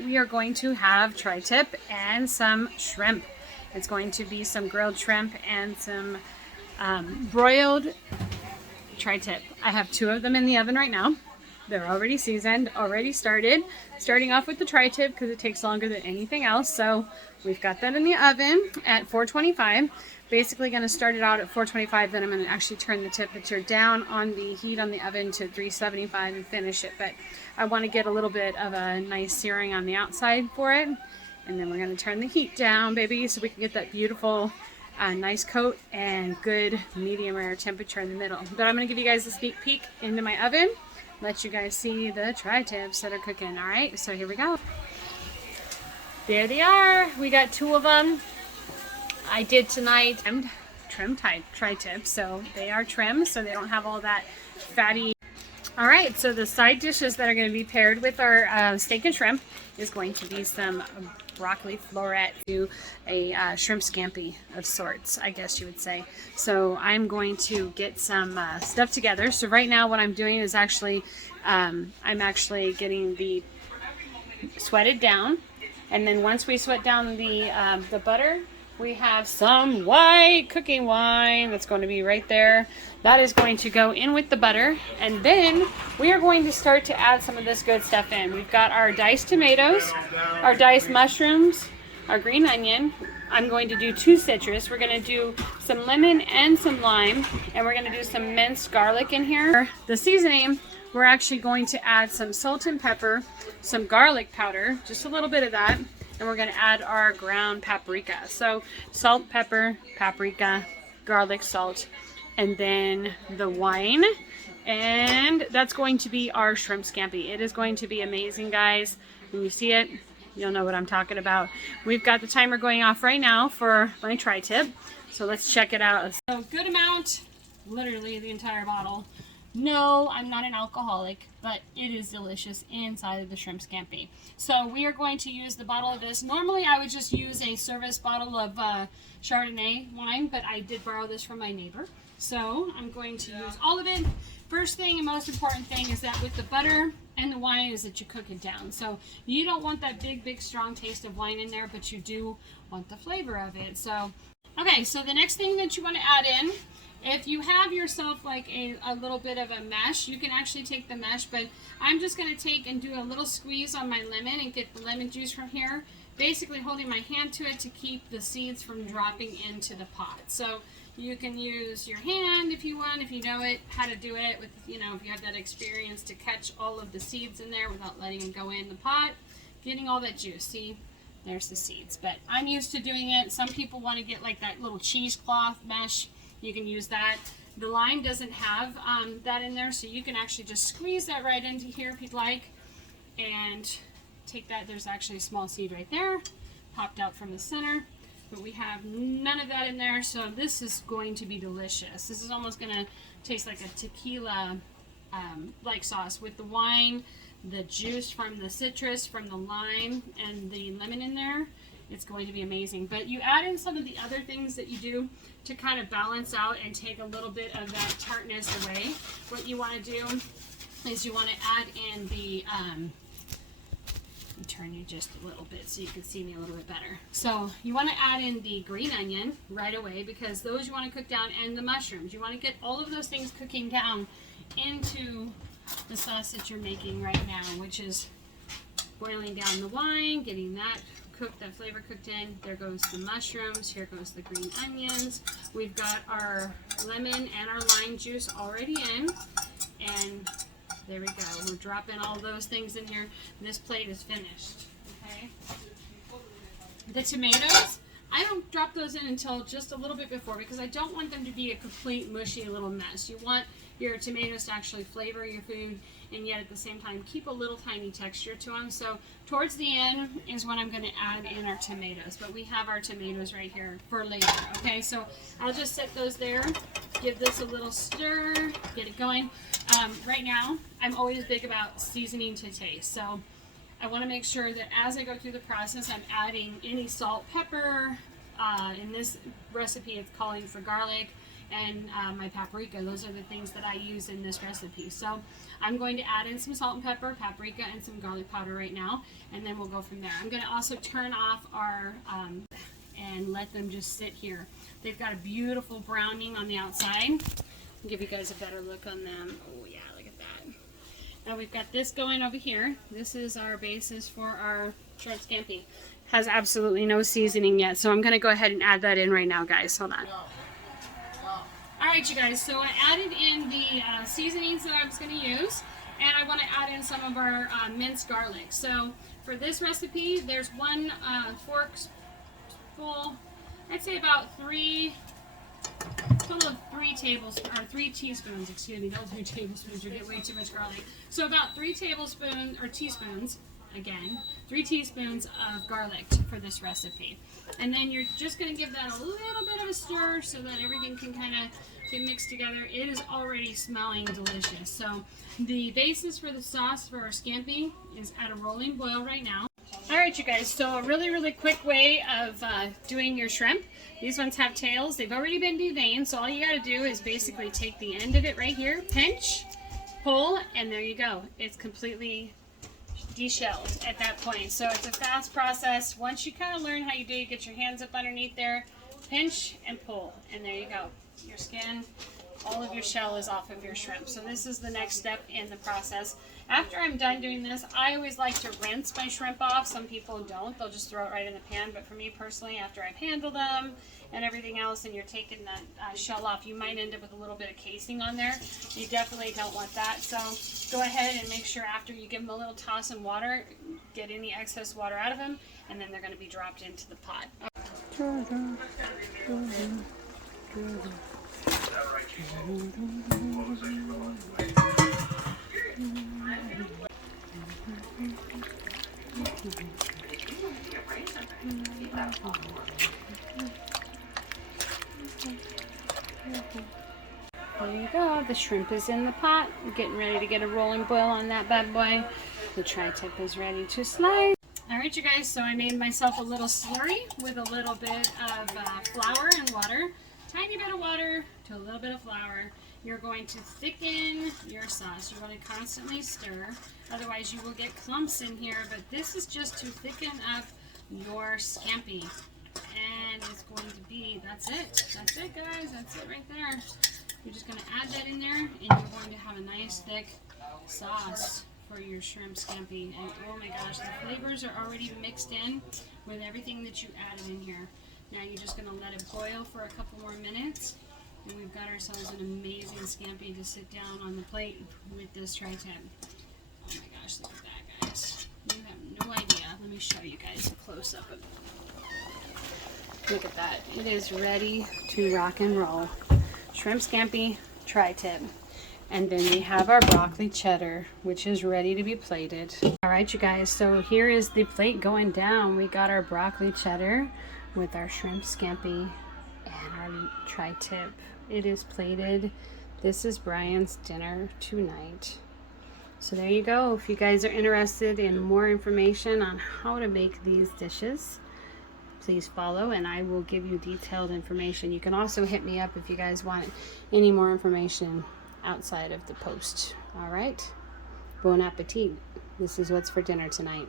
We are going to have tri-tip and some shrimp. It's going to be some grilled shrimp and some broiled tri-tip. I have 2 of them in the oven right now. They're already seasoned, already starting off with the tri-tip because it takes longer than anything else. So we've got that in the oven at 425. Basically going to start it out at 425, then I'm going to actually turn the temperature down on the heat on the oven to 375 and finish it. But I want to get a little bit of a nice searing on the outside for it. And then we're going to turn the heat down, baby, so we can get that beautiful nice coat and good medium rare temperature in the middle. But I'm going to give you guys a sneak peek into my oven. Let you guys see the tri-tips that are cooking. All right, so here we go. There they are. We got 2 of them. I did tonight trim tri-tips, so they are trimmed, so they don't have all that fatty. All right, so the side dishes that are going to be paired with our steak and shrimp is going to be some broccoli florette to a shrimp scampi of sorts, I guess you would say. So I'm going to get some stuff together. So right now what I'm doing is actually, I'm actually getting the sweated down. And then once we sweat down the butter, we have some white cooking wine that's going to be right there. That is going to go in with the butter. And then we are going to start to add some of this good stuff in. We've got our diced tomatoes, our diced mushrooms, our green onion. I'm going to do 2 citrus. We're going to do some lemon and some lime. And we're going to do some minced garlic in here. The seasoning, we're actually going to add some salt and pepper, some garlic powder, just a little bit of that. And we're going to add our ground paprika. So salt, pepper, paprika, garlic, salt, and then the wine. And that's going to be our shrimp scampi. It is going to be amazing, guys. When you see it, you'll know what I'm talking about. We've got the timer going off right now for my tri-tip. So let's check it out. So good amount, literally the entire bottle. No, I'm not an alcoholic, but it is delicious inside of the shrimp scampi. So we are going to use the bottle of this. Normally I would just use a service bottle of Chardonnay wine, but I did borrow this from my neighbor. So I'm going to use all of it. First thing and most important thing is that with the butter and the wine is that you cook it down. So you don't want that big, strong taste of wine in there, but you do want the flavor of it. So, okay, so the next thing that you want to add in, if you have yourself like a little bit of a mesh, you can actually take the mesh, but I'm just going to take and do a little squeeze on my lemon and get the lemon juice from here, basically holding my hand to it to keep the seeds from dropping into the pot. So you can use your hand if you want, if you know how to do it, with, you know, if you have that experience to catch all of the seeds in there without letting them go in the pot, getting all that juice. See, there's the seeds, but I'm used to doing it. Some people want to get like that little cheesecloth mesh. You can use that. The lime doesn't have that in there, so you can actually just squeeze that right into here if you'd like, and take that. There's actually a small seed right there, popped out from the center, but we have none of that in there, so this is going to be delicious. This is almost going to taste like a tequila like sauce with the wine, the juice from the citrus, from the lime, and the lemon in there. It's going to be amazing. But you add in some of the other things that you do to kind of balance out and take a little bit of that tartness away. What you want to do is you want to add in the, let me turn you just a little bit so you can see me a little bit better. So you want to add in the green onion right away, because those you want to cook down, and the mushrooms. You want to get all of those things cooking down into the sauce that you're making right now, which is boiling down the wine, getting that cooked, that flavor cooked in. There goes the mushrooms. Here goes the green onions. We've got our lemon and our lime juice already in, and there we go. We're dropping all those things in here. This plate is finished. Okay. The tomatoes, I don't drop those in until just a little bit before, because I don't want them to be a complete mushy little mess. You want your tomatoes to actually flavor your food, and yet at the same time keep a little tiny texture to them. So towards the end is when I'm going to add in our tomatoes, but we have our tomatoes right here for later. Okay, so I'll just set those there, give this a little stir, get it going. Right now I'm always big about seasoning to taste, so I want to make sure that as I go through the process I'm adding any salt, pepper. In this recipe it's calling for garlic and my paprika. Those are the things that I use in this recipe. So I'm going to add in some salt and pepper, paprika, and some garlic powder right now, and then we'll go from there. I'm going to also turn off our and let them just sit here. They've got a beautiful browning on the outside. I'll give you guys a better look on them. Oh yeah, look at that. Now we've got this going over here. This is our basis for our shrimp scampi. Has absolutely no seasoning yet, so I'm going to go ahead and add that in right now, guys. Hold on. Alright, you guys, so I added in the seasonings that I was going to use, and I want to add in some of our minced garlic. So for this recipe, there's one forkful, I'd say about total of 3 teaspoons, excuse me, those 3 tablespoons, you get way too much garlic. So about 3 tablespoons, or teaspoons, again, 3 teaspoons of garlic for this recipe. And then you're just going to give that a little bit of a stir so that everything can kind of get mixed together. It is already smelling delicious. So the basis for the sauce for our scampi is at a rolling boil right now. Alright, you guys, so a really quick way of doing your shrimp. These ones have tails. They've already been deveined, so all you got to do is basically take the end of it right here, pinch, pull, and there you go. It's completely deshelled at that point. So it's a fast process. Once you kind of learn how you do, you get your hands up underneath there, pinch and pull, and there you go. Your skin, all of your shell is off of your shrimp. So this is the next step in the process. After I'm done doing this, I always like to rinse my shrimp off. Some people don't. They'll just throw it right in the pan. But for me personally, after I've handled them and everything else, and you're taking that shell off, you might end up with a little bit of casing on there. You definitely don't want that. So go ahead and make sure after you give them a little toss in water, get any excess water out of them, and then they're going to be dropped into the pot. There you go, the shrimp is in the pot. We're getting ready to get a rolling boil on that bad boy. The tri-tip is ready to slice. Alright, you guys, so I made myself a little slurry with a little bit of flour and water. Tiny bit of water to a little bit of flour. You're going to thicken your sauce. You're going to constantly stir, otherwise you will get clumps in here, but this is just to thicken up your scampi. And it's going to be, that's it guys, that's it right there. You're just going to add that in there, and you're going to have a nice thick sauce for your shrimp scampi. And oh my gosh, the flavors are already mixed in with everything that you added in here. Now you're just going to let it boil for a couple more minutes, and we've got ourselves an amazing scampi to sit down on the plate with this tri-tip. Oh my gosh, look at that, guys. You have no idea. Let me show you guys a close-up of it. Look at that. It is ready to rock and roll. Shrimp scampi, tri-tip. And then we have our broccoli cheddar, which is ready to be plated. All right, you guys, so here is the plate going down. We got our broccoli cheddar with our shrimp scampi and our tri-tip. It is plated. This is Brian's dinner tonight. So there you go. If you guys are interested in more information on how to make these dishes, please follow and I will give you detailed information. You can also hit me up if you guys want any more information outside of the post. All right. Bon appetit. This is what's for dinner tonight.